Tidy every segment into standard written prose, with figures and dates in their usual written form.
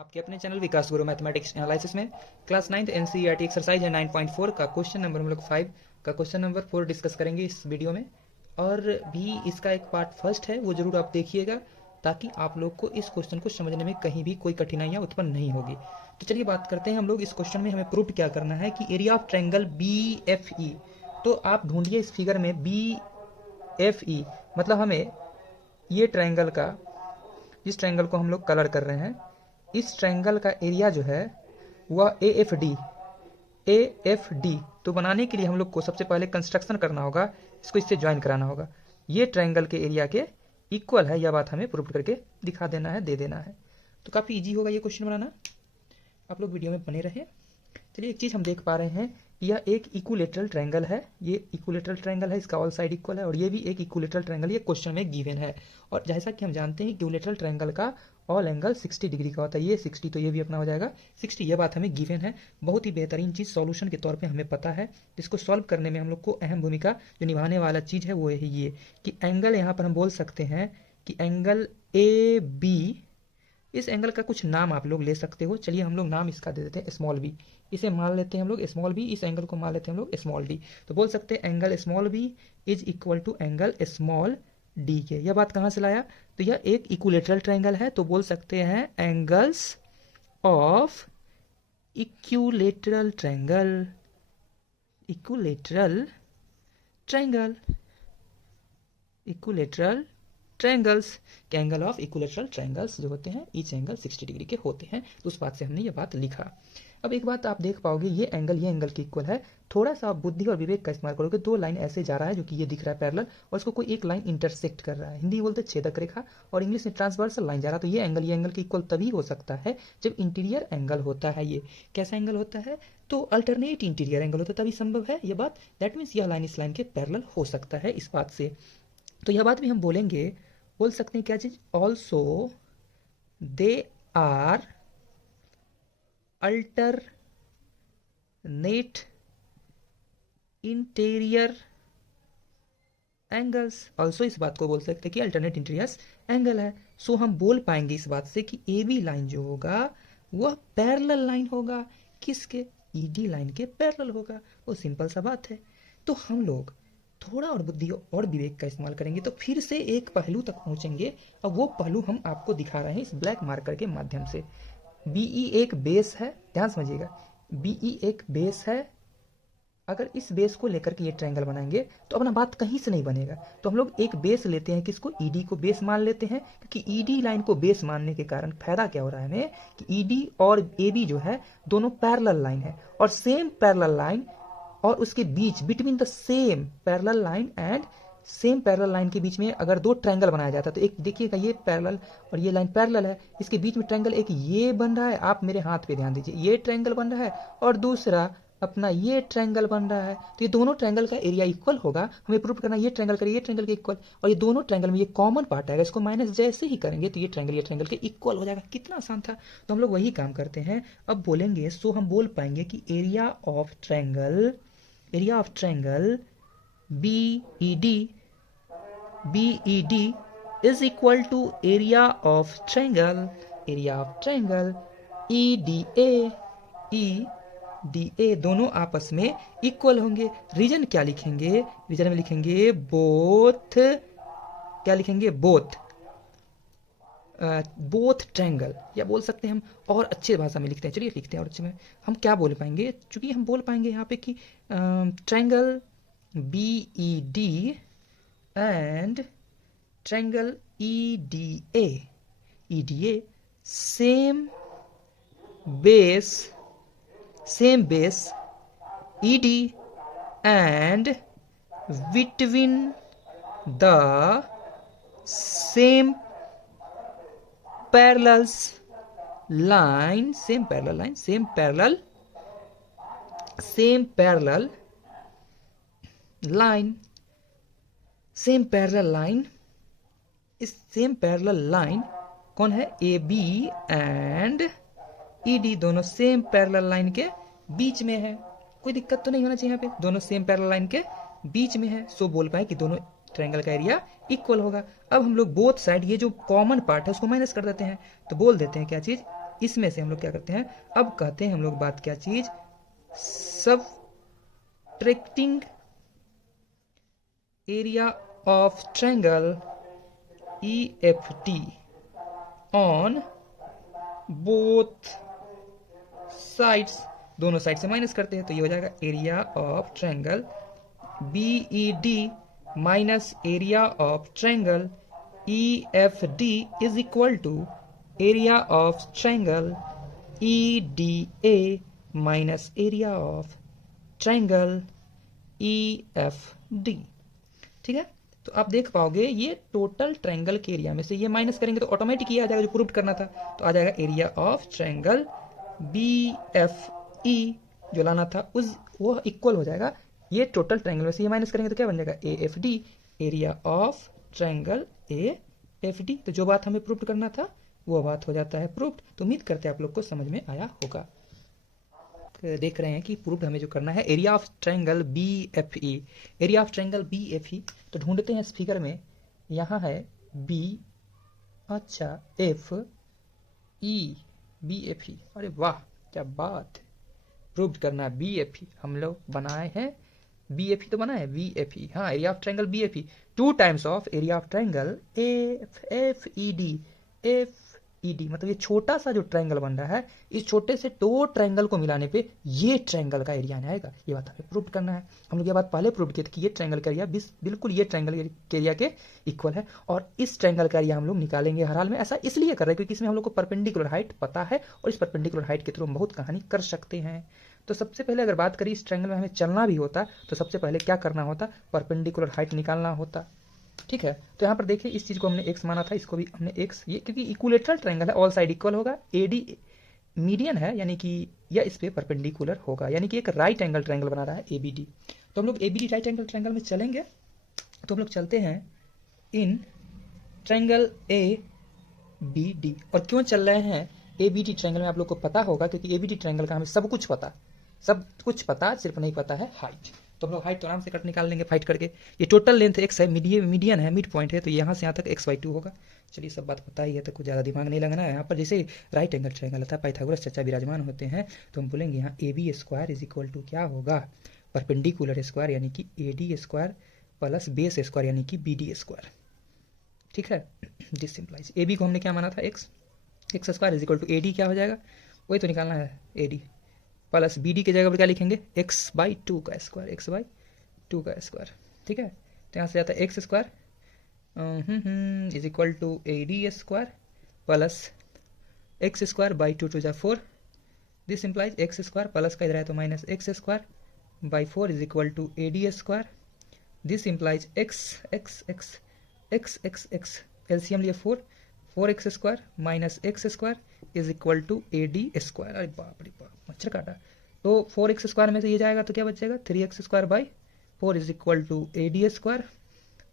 आपके अपने चैनल विकास गुरु mathematics analysis में क्लास 9th एनसीईआरटी एक्सरसाइज है 9.4 का क्वेश्चन नंबर हम लोग 5 का क्वेश्चन नंबर 4 डिस्कस करेंगे इस वीडियो में। और भी इसका एक पार्ट फर्स्ट है, वो जरूर आप देखिएगा ताकि आप लोग को इस क्वेश्चन को समझने में कहीं भी कोई कठिनाइयाँ उत्पन्न नहीं होगी। तो चलिए बात करते हैं हम लोग इस क्वेश्चन में हमें प्रूफ क्या करना है कि एरिया ऑफ ट्रायंगल BFE। तो आप ढूंढिए इस फिगर में BFE मतलब हमें ये ट्रायंगल का, जिस ट्रायंगल को हम लोग कलर कर रहे हैं, इस ट्रायंगल का एरिया जो है वह AFD। तो बनाने के लिए हम लोग को सबसे पहले कंस्ट्रक्शन करना होगा, इसको इससे ज्वाइन कराना होगा। ये ट्रायंगल के एरिया के इक्वल है, यह बात हमें प्रूफ करके दिखा देना है, दे देना है। तो काफ़ी इजी होगा ये क्वेश्चन बनाना, आप लोग वीडियो में बने रहें। चलिए एक चीज़ हम देख पा रहे हैं, यह एक इक्विलेटरल ट्रायंगल है, ये इक्विलेटरल ट्रायंगल है, इसका ऑल साइड इक्वल है, और ये भी एक इक्विलेटरल ट्रायंगल, ये क्वेश्चन में गिवन है। और जैसा कि हम जानते हैं इक्विलेटरल ट्रायंगल का ऑल एंगल 60 डिग्री का होता है, ये 60 तो ये भी अपना हो जाएगा 60, ये बात हमें गिवन है। बहुत ही बेहतरीन चीज़ सॉल्यूशन के तौर पे हमें पता है, जिसको सॉल्व करने में हम लोग को अहम भूमिका जो निभाने वाला चीज़ है वो है ये कि एंगल, यहाँ पर हम बोल सकते हैं कि एंगल AB, इस एंगल का कुछ नाम आप लोग ले सकते हो। चलिए हम लोग नाम इसका दे देते हैं स्मॉल b, इसे मान लेते हैं हम लोग स्मॉल b, इस एंगल को मान लेते हैं हम लोग स्मॉल d। तो बोल सकते हैं angle small b is equal to angle small d के। यह बात कहाँ से लाया? तो यह एक इक्विलेटरल ट्रायंगल है, तो बोल सकते हैं angles of equilateral triangle, equilateral triangle, equilateral triangles के एंगल ऑफ इक्विलेटरल ट्रायंगल्स जो होते हैं ईच एंगल 60 डिग्री के होते हैं। तो उस बात से हमने ये बात लिखा। अब एक बात आप देख पाओगे, ये एंगल के इक्वल है। थोड़ा सा आप बुद्धि और विवेक का इस्तेमाल करोगे, दो लाइन ऐसे जा रहा है जो कि ये दिख रहा है पैरेलल, और इसको कोई एक लाइन इंटरसेक्ट कर रहा है, हिंदी बोलते छेदक रेखा, और इंग्लिश में ट्रांसवर्सल लाइन जा रहा है। तो ये एंगल के इक्वल तभी हो सकता है जब इंटीरियर एंगल होता है। ये कैसा एंगल होता है? तो अल्टरनेट इंटीरियर एंगल होता है, तभी संभव है ये बात। दैट मीन्स यह लाइन इस लाइन के पैरेलल हो सकता है इस बात से। तो यह बात भी हम बोलेंगे, बोल सकते हैं क्या चीज? Also they are alternate interior angles. Also इस बात को बोल सकते हैं कि अल्टरनेट इंटीरियर एंगल है। सो हम बोल पाएंगे इस बात से कि AB लाइन जो होगा वह पैरेलल लाइन होगा, किसके? ED लाइन के पैरेलल होगा। वो सिंपल सा बात है। तो हम लोग थोड़ा और बुद्धि और विवेक का इस्तेमाल करेंगे तो फिर से एक पहलू तक पहुंचेंगे, और वो पहलू हम आपको दिखा रहे हैं इस ब्लैक मार्कर के माध्यम से। BE एक बेस है, ध्यान समझिएगा, BE एक बेस है। अगर इस बेस को लेकर के ये ट्रायंगल बनाएंगे तो अपना बात कहीं से नहीं बनेगा। तो हम लोग एक बेस लेते हैं, किसको? ED को बेस मान लेते हैं, क्योंकि ED लाइन को बेस मानने के कारण फायदा क्या हो रहा है हमें कि ED और AB जो है दोनों पैरेलल लाइन है, और सेम पैरेलल लाइन और उसके बीच, between the same parallel line and same parallel line के बीच में अगर दो ट्रायंगल बनाया जाता है, तो एक देखिएगा ये पैरेलल और ये लाइन पैरेलल है, इसके बीच में ट्रायंगल एक ये बन रहा है, आप मेरे हाथ पे ध्यान दीजिए, ये ट्रायंगल बन रहा है, और दूसरा अपना ये ट्रायंगल बन रहा है। तो ये दोनों ट्रायंगल का एरिया इक्वल होगा, हमें प्रूफ करना ये ट्रायंगल का ये ट्रायंगल के इक्वल, और ये दोनों ट्रायंगल में ये कॉमन पार्ट आएगा, इसको माइनस जैसे ही करेंगे तो ये ट्रायंगल के इक्वल हो जाएगा। कितना आसान था। तो हम लोग वही काम करते हैं। अब बोलेंगे, सो हम बोल पाएंगे कि area of triangle BED is equal to area of triangle EDA, दोनों आपस में इक्वल होंगे। रीजन क्या लिखेंगे? रीजन में लिखेंगे बोथ, क्या लिखेंगे? बोथ ट्रायंगल, या बोल सकते हैं हम और अच्छे भाषा में लिखते हैं, चलिए लिखते हैं और अच्छे में। हम क्या बोल पाएंगे, चूंकि हम बोल पाएंगे यहाँ पे कि triangle BED and triangle EDA same base ED and between the same parallel line इस सेम पैरेलल लाइन कौन है? AB एंड ED दोनों सेम पैरेलल लाइन के बीच में है। कोई दिक्कत तो नहीं होना चाहिए यहाँ पे, दोनों सेम पैरेलल लाइन के बीच में है। सो बोल पाए कि दोनों ट्रायंगल का एरिया इक्वल होगा। अब हम लोग बोथ साइड, ये जो कॉमन पार्ट है उसको माइनस कर देते हैं, तो बोल देते हैं क्या चीज? इसमें से हम लोग क्या करते हैं, अब कहते हैं हम लोग बात क्या चीज, subtracting area of triangle EFD on both sides, दोनों साइड से माइनस करते हैं तो ये हो जाएगा area of triangle BED minus area of triangle EFD is equal to area of triangle EDA minus area of triangle EFD। ठीक है, तो आप देख पाओगे ये टोटल ट्रायंगल के एरिया में से ये माइनस करेंगे तो ऑटोमेटिक ये आ जाएगा जो प्रूव करना था, तो आ जाएगा एरिया ऑफ ट्रायंगल BFE जो लाना था उस वो इक्वल हो जाएगा ये टोटल ट्रायंगल में से ये माइनस करेंगे तो क्या बन जाएगा AFD, area of triangle AFD। तो जो बात हमें प्रूव करना था वो बात हो जाता है प्रूव। तो उम्मीद करते हैं आप लोग को समझ में आया होगा। देख रहे हैं कि प्रूफ हमें जो करना है area of triangle BFE, area of triangle BFE। तो ढूंढते हैं इस फिगर में, यहाँ है B, अच्छा FE, BFE, अरे वाह क्या बात है, प्रूव करना है BFE, हम लोग बनाए हैं BFE तो बना है BFE, हाँ area of triangle BFE 2 times of area of triangle FED मतलब ये छोटा सा जो ट्रायंगल बन रहा है इस छोटे से 2 ट्रायंगल को मिलाने पे ये ट्रायंगल का एरिया आएगा, ये बात हमें प्रूव करना है। हम लोग ये बात पहले प्रूव किए थे कि ये ट्रायंगल का एरिया बिल्कुल ये ट्रायंगल के एरिया के इक्वल है और इस ट्रायंगल का एरिया हम लोग निकालेंगे हर हाल में। ऐसा इसलिए कर रहे हैं क्योंकि इसमें हम लोग को परपेंडिकुलर हाइट पता है और इस परपेंडिकुलर हाइट के थ्रू हम बहुत कहानी कर सकते हैं। तो सबसे पहले अगर बात करें इस ट्रायंगल में हमें चलना भी होता तो सबसे पहले क्या करना होता, परपेंडिकुलर हाइट निकालना होता। ठीक है, तो यहाँ पर देखिए इस चीज को हमने x माना था, इसको भी हमने x, ये क्योंकि इक्विलेटरल ट्रायंगल है ऑल साइड इक्वल होगा, AD मीडियन है यानी कि यह इस पे परपेंडिकुलर होगा, यानी कि एक राइट एंगल ट्रायंगल बना रहा है ABD। तो हम लोग ABD राइट एंगल ट्रायंगल में चलेंगे, तो हम लोग चलते हैं इन ट्रायंगल ABD। और क्यों चल रहे हैं ABD ट्रायंगल में आप लोग को पता होगा क्योंकि ABD ट्रायंगल का हमें सब कुछ पता, सिर्फ नहीं पता है हाइट। तो हम लोग हाइट तो आराम से कट निकाल लेंगे फाइट करके। ये टोटल लेंथ x है, मीडियन है, मिड पॉइंट है, तो यहाँ से यहाँ तक x/2 होगा। चलिए सब बात पता ही है तो कुछ ज़्यादा दिमाग नहीं लगना है। यहाँ पर जैसे राइट एंगल ट्रायंगल होता है, पाइथागोरस चचा विराजमान होते हैं, तो हम बोलेंगे यहाँ AB² इज इक्वल टू क्या होगा, परपेंडिकुलर स्क्वायर यानी कि AD² प्लस बेस स्क्वायर यानी कि BD²। ठीक है, दिस सिंप्लाइज AB को हमने क्या माना था x² is equal to AD क्या हो जाएगा, वही तो निकालना है AD प्लस BD की जगह पर क्या लिखेंगे x/2 का स्क्वायर। ठीक है, तो यहाँ से जाता है x² is equal to AD² plus x²/2 to जा 4, दिस इम्प्लाइज x² प्लस का इधर है तो minus x²/4 is equal to AD², this implies x LCM लिए 4x² minus x² is equal to AD²। अरे बाप रे बाप मच्छर काटा। तो 4x² में से ये जाएगा तो क्या बचेगा 3x²/4 is equal to AD²,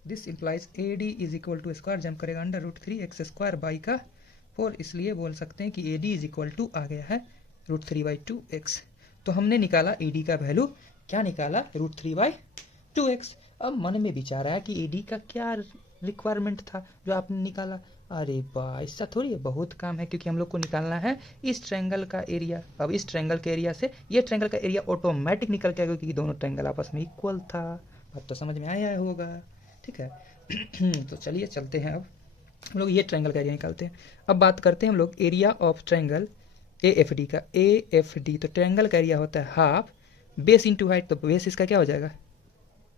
this implies AD is equal to square जम करेगा √3x²/4, इसलिए बोल सकते हैं कि AD इज इक्वल टू आ गया है √3/2x। तो हमने निकाला AD का वैल्यू, क्या निकाला √3/2x। अब मन में विचार आया कि AD का क्या रिक्वायरमेंट था जो आपने निकाला, अरे वाह इसका थोड़ी है, बहुत काम है क्योंकि हम लोग को निकालना है इस ट्रायंगल का एरिया। अब इस ट्रायंगल के एरिया से ये ट्रायंगल का एरिया ऑटोमेटिक निकल के आएगा क्योंकि दोनों ट्रायंगल आपस में इक्वल था। अब तो समझ में आया होगा, ठीक है। तो चलिए चलते हैं, अब हम लोग ये ट्रायंगल का एरिया निकालते हैं। अब बात करते हैं हम लोग एरिया ऑफ ट्रायंगल AFD का। AFD तो ट्रायंगल का एरिया होता है हाफ बेस इंटू हाइट, तो बेस इसका क्या हो जाएगा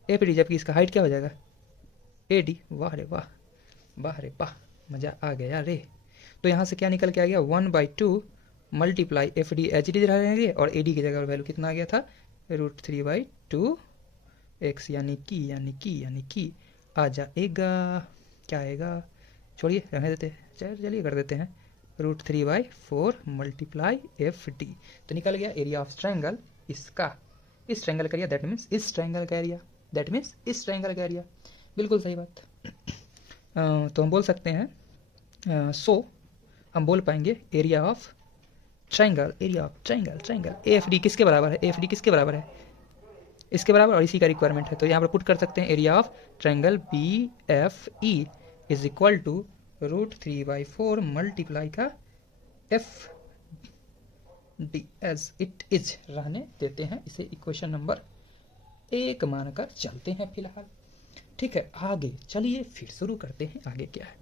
AFD, जबकि इसका हाइट क्या हो जाएगा AD। वाह रे वाह, वाह रे वाह, मज़ा आ गया रे। तो यहाँ से क्या निकल के आ गया 1/2 मल्टीप्लाई FD HD रहेंगे और AD की जगह वैल्यू कितना आ गया था √3/2x, यानी कि आ जाएगा, क्या आएगा, छोड़िए रहने देते हैं, चलिए कर देते हैं √3/4 मल्टीप्लाई FD। तो निकल गया एरिया ऑफ ट्रायंगल इसका, इस ट्रायंगल का एरिया, दैट मीन्स इस ट्रायंगल का एरिया, बिल्कुल सही बात। तो हम बोल सकते हैं हम बोल पाएंगे एरिया ऑफ ट्रायंगल AFD किसके बराबर है, AFD किसके बराबर है, इसके बराबर, और इसी का रिक्वायरमेंट है। तो यहाँ पर पुट कर सकते हैं area of triangle BFE is equal to √3/4 multiply का डी एज इट इज रहने देते हैं, इसे इक्वेशन नंबर 1 मानकर चलते हैं फिलहाल। ठीक है, आगे चलिए फिर शुरू करते हैं। आगे क्या है,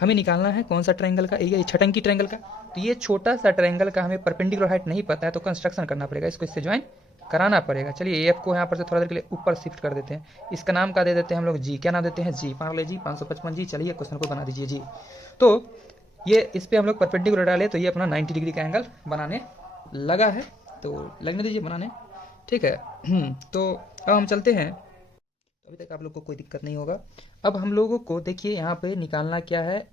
हमें निकालना है कौन सा ट्रायंगल का एरिया, छठंकी ट्रायंगल का। तो ये छोटा सा ट्रायंगल का हमें परपेंडिकुलर हाइट नहीं पता है, तो कंस्ट्रक्शन करना पड़ेगा, इसको इससे ज्वाइन कराना पड़ेगा। चलिए एफ को यहाँ पर से थोड़ा देर के लिए ऊपर शिफ्ट कर देते हैं, इसका नाम क्या दे देते हैं हम लोग, जी। क्या नाम देते हैं, जी। मान लीजिए 555 जी। चलिए क्वेश्चन को बना दीजिए जी। तो ये इस पर हम लोग परपेंडिकुलर डाले तो ये अपना 90 डिग्री का एंगल बनाने लगा है, तो लगने दीजिए बनाने। ठीक है तो अब हम चलते हैं, अभी तक आप लोग को कोई दिक्कत नहीं होगा। अब हम लोगों को देखिए यहाँ पे निकालना क्या है,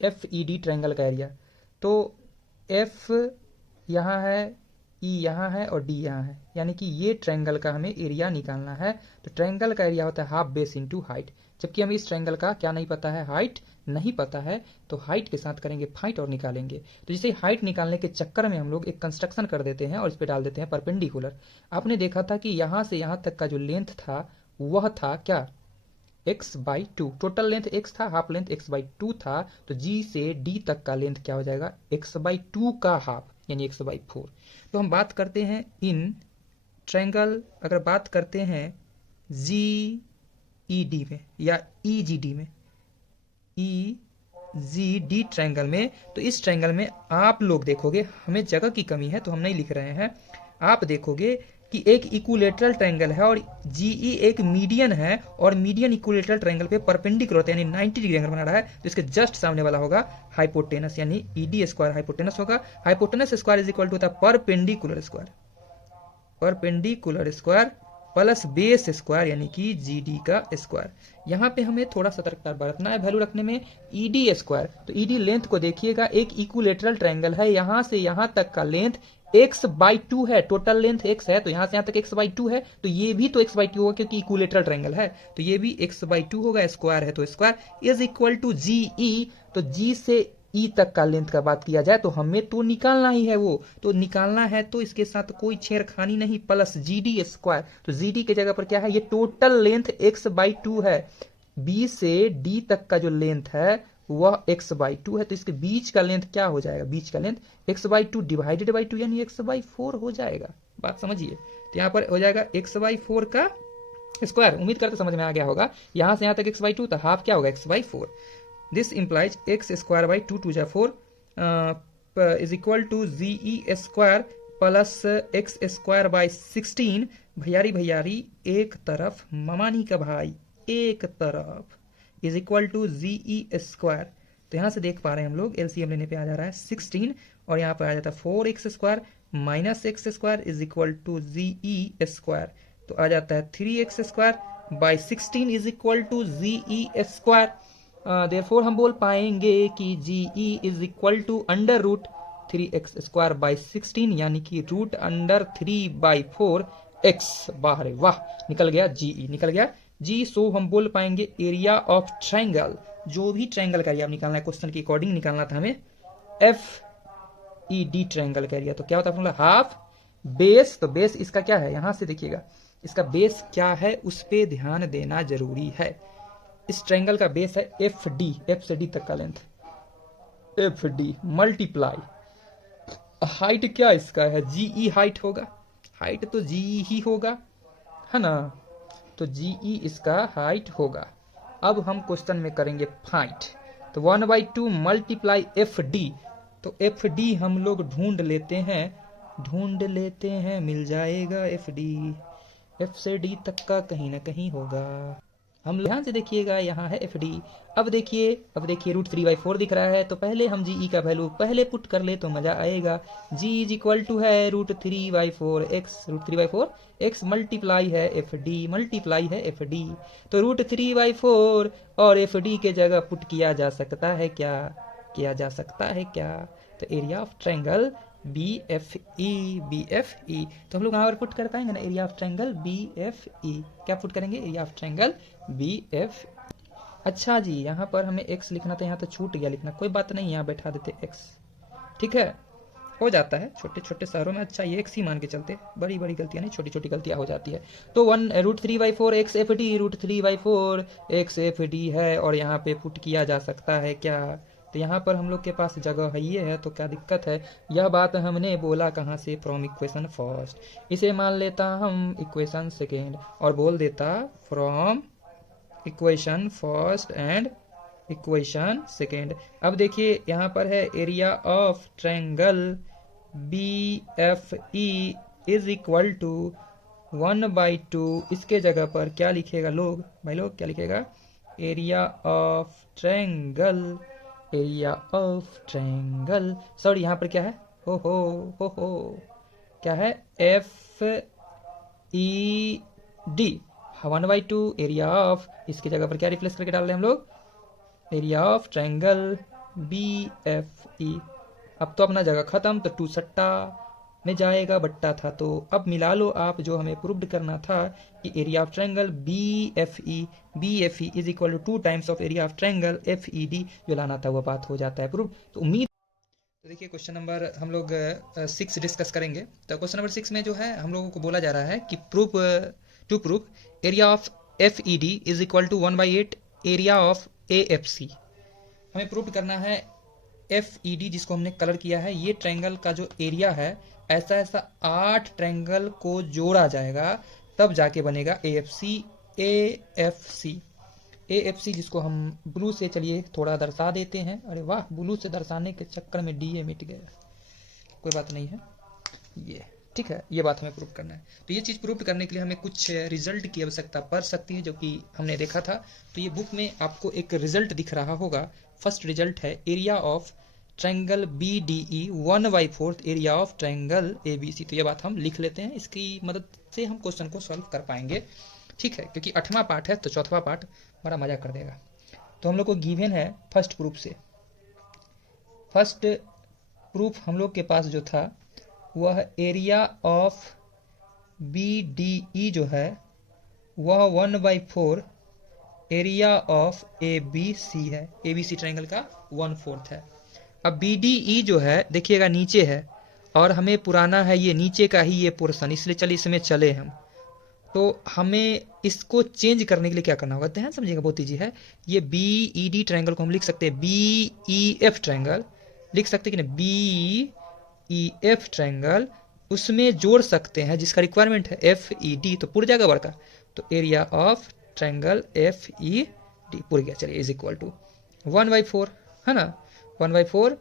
एफ ई डी ट्रायंगल का एरिया। तो एफ यहाँ है, ई यहाँ है और डी यहाँ है, यानी कि ये ट्रायंगल का हमें एरिया निकालना है। तो ट्रायंगल का एरिया होता है हाफ बेस इनटू हाइट, जबकि हमें इस ट्रायंगल का क्या नहीं पता है, हाइट नहीं पता है। तो हाइट के साथ करेंगे फाइट और निकालेंगे। तो जैसे हाइट निकालने के चक्कर में हम लोग एक कंस्ट्रक्शन कर देते हैं और इस पर डाल देते हैं परपेंडिकुलर। आपने देखा था कि यहाँ से यहाँ तक का जो लेंथ था वह था क्या, x/2। टोटल लेंथ x था, हाफ लेंथ x/2 था। तो g से d तक का लेंथ क्या हो जाएगा, x/2 का हाफ, यानी x/4। तो हम बात करते हैं इन ट्रायंगल, अगर बात करते हैं GED में या EGD में, EGD ट्रायंगल में, तो इस ट्रायंगल में आप लोग देखोगे, हमें जगह की कमी है तो हम नहीं लिख रहे हैं, आप देखोगे कि एक इक्विलेटरल ट्रायंगल है और जीई एक मीडियन है, और मीडियन इक्विलेटरल ट्रायंगल पे परपेंडिकुलर होता है, यानी 90 डिग्री एंगल बना रहा है। तो इसके जस्ट सामने वाला होगा हाइपोटेनस, यानी ईडी स्क्वायर हाइपोटेनस होगा। Hypotenuse square is equal to होता है perpendicular square, perpendicular square plus base square, यानी कि जीडी का स्क्वायर। यहाँ पे हमें थोड़ा सतर्कता बरतना है वैल्यू रखने में। ईडी स्क्वायर, तो ईडी लेंथ को देखिएगा, एक इक्विलेटरल ट्रायंगल है, यहाँ से यहाँ तक का लेंथ x/2 है, टोटल लेंथ x है, तो यहाँ से यहाँ तक x/2 है, तो ये भी तो x/2 होगा क्योंकि इक्विलेटरल ट्रायंगल है, तो ये भी x/2 होगा, स्क्वायर है तो square is equal to GE। तो G से E तक का लेंथ का बात किया जाए तो हमें तो निकालना ही है वो, तो निकालना है तो इसके साथ कोई छेड़खानी नहीं, प्लस GD स्क्वायर। तो GD की जगह पर क्या है, ये टोटल लेंथ x/2 है, B से D तक का जो लेंथ है वह x/2 है, तो इसके बीच का लेंथ क्या हो जाएगा, बीच का लेंथ x/2 डिवाइडेड बाई 2, यानी x/4 हो जाएगा। बात समझिए, तो यहाँ पर हो जाएगा x/4 का स्क्वायर। उम्मीद करते समझ में आ गया होगा। यहाँ से यहाँ तक x/2 था, हाफ क्या होगा x/4। This implies x square by 2 2 4 is equal to GE square plus x square by 16। भैयारी भैयारी एक तरफ, ममानी का भाई एक तरफ, is equal to GE square. तो यहाँ से देख पा रहे हैं हम लोग एलसीएम लेने पे आ जा रहा है 16, और यहाँ पर आ जाता है 4x square minus x square is equal to GE square. तो आ जाता है 3x square by 16 is equal to GE square. Therefore हम बोल पाएंगे कि GE is equal to under root 3x square by 16, यानी कि रूट अंडर 3/4x। बाहर वाह, निकल गया GE, निकल गया जी। सो हम बोल पाएंगे एरिया ऑफ ट्रायंगल, जो भी ट्रायंगल का एरिया निकालना है, क्वेश्चन के अकॉर्डिंग निकालना था हमें, FED ट्रायंगल का एरिया। तो क्या होता है हाफ बेस, तो बेस इसका क्या है, यहां से देखिएगा इसका बेस क्या है, उस पर ध्यान देना जरूरी है। इस ट्रायंगल का बेस है FD, F से D तक का लेंथ, FD मल्टीप्लाई हाइट क्या इसका है, GE हाइट होगा, हाइट तो GE ही होगा, है ना, तो GE इसका हाइट होगा। अब हम क्वेश्चन में करेंगे फाइंड, तो 1/2 मल्टीप्लाई FD। तो FD हम लोग ढूंढ लेते हैं, मिल जाएगा FD, F से D तक का कहीं ना कहीं होगा। हम ध्यान से देखिएगा, यहाँ है FD। अब देखिए रूट 3/4 दिख रहा है, तो पहले हम GE का वैल्यू पहले पुट कर ले तो मजा आएगा। G इज इक्वल टू है root 3/4x, root 3/4 x multiply है FD, तो रूट 3/4 और FD के जगह पुट किया जा सकता है क्या, तो एरिया ऑफ ट्रायंगल BFE। तो हम लोग यहाँ पर पुट कर पाएंगे ना, एरिया ऑफ ट्रायंगल BFE। क्या पुट करेंगे, एरिया ऑफ ट्रायंगल BF। अच्छा जी, यहाँ पर हमें x लिखना था, यहाँ तो छूट गया लिखना, कोई बात नहीं, यहाँ बैठा देते x। ठीक है, हो जाता है छोटे छोटे शहरों में, अच्छा ये x ही मान के चलते, बड़ी बड़ी गलतियां नहीं, छोटी छोटी गलतियां हो जाती है। तो root 3/4 x FD, root 3/4 x FD है, और यहाँ पे पुट किया जा सकता है क्या, तो यहाँ पर हम लोग के पास जगह है ये है, तो क्या दिक्कत है। यह बात हमने बोला कहाँ से, फ्रॉम इक्वेशन फर्स्ट। इसे मान लेता हम इक्वेशन सेकेंड और बोल देता from equation first and equation second. अब देखिए यहाँ पर है area of triangle B F E is equal to 1/2। इसके जगह पर क्या लिखेगा लोग, भाई लोग क्या लिखेगा, area of triangle, area of triangle, sorry यहाँ पर क्या है, हो क्या है, F E D 1/2 area of, इसकी जगह पर क्या रिप्लेस करके डाल रहे हैं हम लोग, area of triangle B F E. अब तो अपना जगह खत्म, तो 2 सट्टा में जाएगा, बट्टा था तो अब मिला लो आप, जो हमें प्रूव्ड करना था कि area of triangle B F E is equal to 2 times of area of triangle F E D, जो लाना था वो बात हो जाता है प्रूव। तो उम्मीद, तो देखिए क्वेश्चन नंबर हम लोग 6 डिस्कस करेंगे। तो क्वेश्चन नंबर 6 में जो है हम लोगों को बोला जा रहा है कि proof area of F E D is equal to 1/8 area of A F C. हमें प्रूफ करना है एफ ई डी, जिसको हमने कलर किया है, ये ट्रायंगल का जो एरिया है, ऐसा ऐसा 8 ट्रायंगल को जोड़ा जाएगा तब जाके बनेगा ए एफ सी। ए एफ सी जिसको हम ब्लू से, चलिए थोड़ा दर्शा देते हैं। अरे वाह, ब्लू से दर्शाने के चक्कर में डी ए मिट गया, कोई बात नहीं है, ये ठीक है, ये बात हमें प्रूफ करना है। तो ये चीज़ प्रूफ करने के लिए हमें कुछ रिजल्ट की आवश्यकता पड़ सकती है, जो कि हमने देखा था। तो ये बुक में आपको एक रिजल्ट दिख रहा होगा। फर्स्ट रिजल्ट है area of triangle B D E 1/4 area of triangle A B C. तो ये बात हम लिख लेते हैं, इसकी मदद से हम क्वेश्चन को सॉल्व कर पाएंगे, ठीक है, क्योंकि 8वां पार्ट है तो 4वां पार्ट बड़ा मजा कर देगा। तो हम लोग को गिवन है फर्स्ट प्रूफ से। फर्स्ट प्रूफ हम लोग के पास जो था वह area of b D e जो है वह 1/4 area of a B c है। ए बी सी ट्रायंगल का 1/4 है। अब बी डी ई जो है देखिएगा नीचे है, और हमें पुराना है ये नीचे का ही ये पोर्शन, इसलिए चलिए इसमें चले हम। तो हमें इसको चेंज करने के लिए क्या करना होगा, ध्यान समझिएगा, बहुत ईजी है। ये बी ई डी ट्रायंगल को हम लिख सकते हैं बी ई एफ ट्रायंगल, लिख सकते हैं कि नहीं, बी ई एफ ट्रायंगल, उसमें जोड़ सकते हैं जिसका रिक्वायरमेंट है एफ ई डी, तो पूरा जाएगा वर्का। तो area of triangle F E D पूरा गया, चलिए इज इक्वल टू 1/4 है ना, 1/4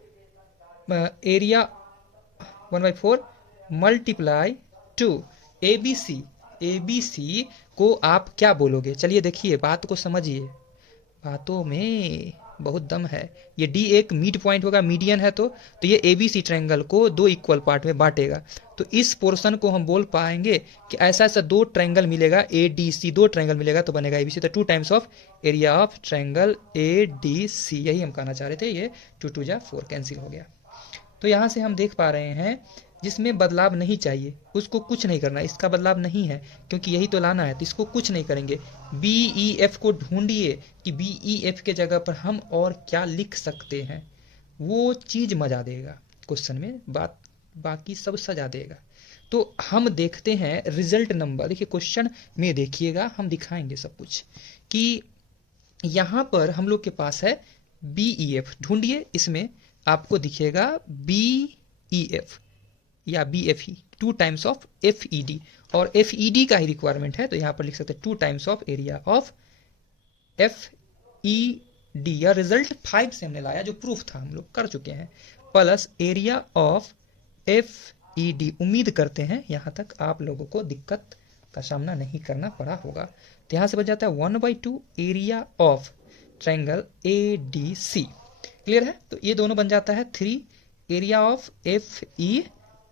area 1/4 multiply to A B C. A B C को आप क्या बोलोगे, चलिए देखिए बात को समझिए, बातों में बहुत दम है। ये डी एक मिड पॉइंट होगा, मीडियन है, तो ये ए बी सी ट्रायंगल को 2 इक्वल पार्ट में बांटेगा। तो इस पोर्शन को हम बोल पाएंगे कि ऐसा ऐसा 2 ट्रायंगल मिलेगा, ए डी सी 2 ट्रायंगल मिलेगा तो बनेगा ए बी सी। तो 2 times of area of triangle A D C, यही हम कहना चाह रहे थे। ये 2 2 जा 4 कैंसिल हो गया। तो यहाँ से हम देख पा रहे हैं जिसमें बदलाव नहीं चाहिए उसको कुछ नहीं करना, इसका बदलाव नहीं है क्योंकि यही तो लाना है, तो इसको कुछ नहीं करेंगे। बी ई एफ को ढूंढिए कि बी ई एफ के जगह पर हम और क्या लिख सकते हैं, वो चीज़ मजा देगा क्वेश्चन में, बाकी सब सजा देगा। तो हम देखते हैं रिजल्ट नंबर, देखिए क्वेश्चन में देखिएगा, हम दिखाएंगे सब कुछ कि यहाँ पर हम लोग के पास है बी ई एफ, ढूंढिए, इसमें आपको दिखेगा बी ई एफ या B F E 2 times of F E D, और एफ ई डी का ही रिक्वायरमेंट है, तो यहाँ पर लिख सकते हैं 2 times of area of F E D. या रिजल्ट 5 से हमने लाया, जो प्रूफ था हम लोग कर चुके हैं, plus area of F E D. उम्मीद करते हैं यहाँ तक आप लोगों को दिक्कत का सामना नहीं करना पड़ा होगा। तो यहाँ से बच जाता है 1/2 area of triangle A D C. Clear है, तो ये दोनों बन जाता है 3 area of F E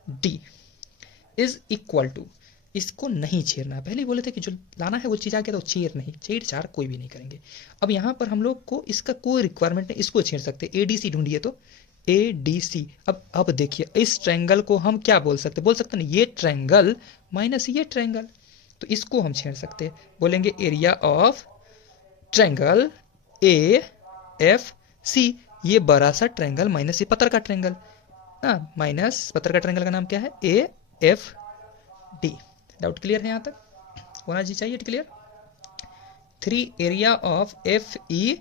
D is equal to, इसको नहीं छेड़ना, पहले बोले थे कि जो लाना है वो चीज़ आ गया तो छेड़छाड़ कोई भी नहीं करेंगे। अब यहाँ पर हम लोग को इसका कोई रिक्वायरमेंट नहीं, इसको छेड़ सकते, ए डी सी ढूंढिए, तो ए डी सी। अब देखिए इस ट्रायंगल को हम क्या बोल सकते हैं ना, ये ट्रायंगल माइनस ये ट्रायंगल, तो इसको हम छेड़ सकते हैं, बोलेंगे area of triangle A F C. ये बड़ा सा ट्रायंगल माइनस ये पत्थर का ट्रायंगल, माइनस पत्थर का ट्रायंगल का नाम क्या है, A F D. Doubt clear है यहाँ तक, होना जी चाहिए clear. 3 area of F E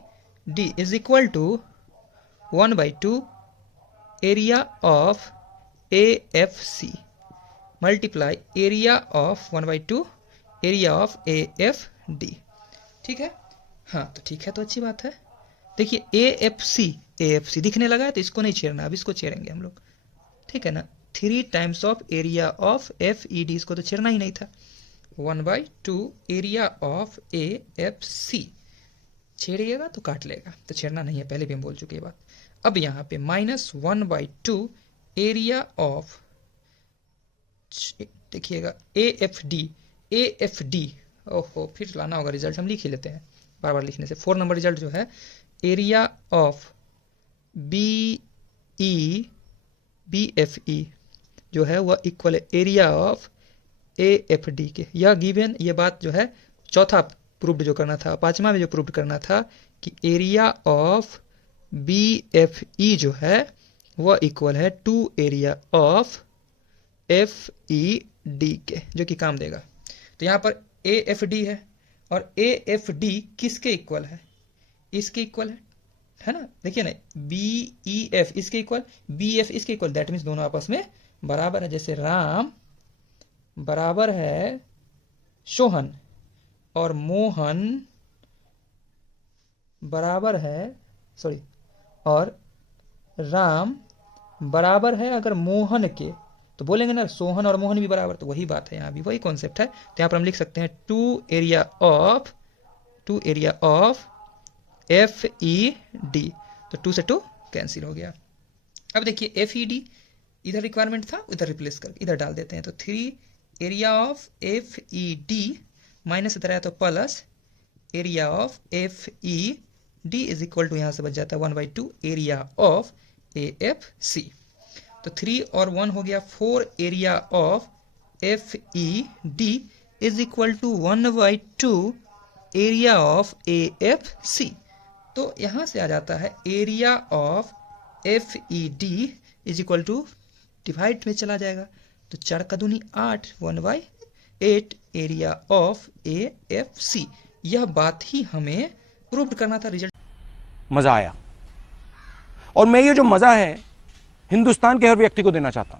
D is equal to 1/2 area of AFC multiply area of 1/2 area of AFD। ठीक है, हाँ तो ठीक है, तो अच्छी बात है। देखिए AFC दिखने लगा है तो इसको नहीं छेड़ना, अब इसको छेड़ेंगे हम लोग, ठीक है ना। 3 times of area of FED, इसको तो छेड़ना ही नहीं था। 1/2 एरिया ऑफ AFC, छेड़िएगा तो काट लेगा, तो छेड़ना नहीं है, पहले भी हम बोल चुके ये बात। अब यहाँ पे -1/2 एरिया ऑफ, देखिएगा AFD, ओहो फिर लाना होगा रिजल्ट, हम लिख ही लेते हैं बार बार लिखने से। 4 नंबर रिजल्ट जो है एरिया ऑफ BFE जो है वह इक्वल है एरिया ऑफ AFD के। यह गिवन, ये बात जो है चौथा प्रूव्ड जो करना था, पांचवा में जो प्रूव्ड करना था कि एरिया ऑफ BFE जो है वह इक्वल है टू एरिया ऑफ FED के, जो कि काम देगा। तो यहाँ पर AFD है और AFD किसके इक्वल है, इसके इक्वल है ना। देखिए ना, BEF इसके इक्वल, BF इसके इक्वल, दैट मीन्स दोनों आपस में बराबर है। जैसे राम बराबर है सोहन और मोहन बराबर है, सॉरी, और राम बराबर है अगर मोहन के, तो बोलेंगे ना सोहन और मोहन भी बराबर, तो वही बात है, यहाँ भी वही कॉन्सेप्ट है। तो यहाँ पर हम लिख सकते हैं टू एरिया ऑफ FED, तो 2 से 2 कैंसिल हो गया। अब देखिए FED इधर रिक्वायरमेंट था, उधर रिप्लेस कर इधर डाल देते हैं, तो 3 एरिया ऑफ FED माइनस इधर आया तो plus area of FED is equal to, यहाँ से बच जाता है 1/2 एरिया ऑफ AFC। तो 3 और 1 हो गया 4 area of FED is equal to 1/2 area of AFC। तो यहाँ से आ जाता है area of FED is equal to, divide में चला जाएगा तो 4 का दूनी 8, 1/8 एरिया ऑफ AFC। यह बात ही हमें प्रूव करना था। रिजल्ट मजा आया, और मैं ये जो मजा है हिंदुस्तान के हर व्यक्ति को देना चाहता हूं।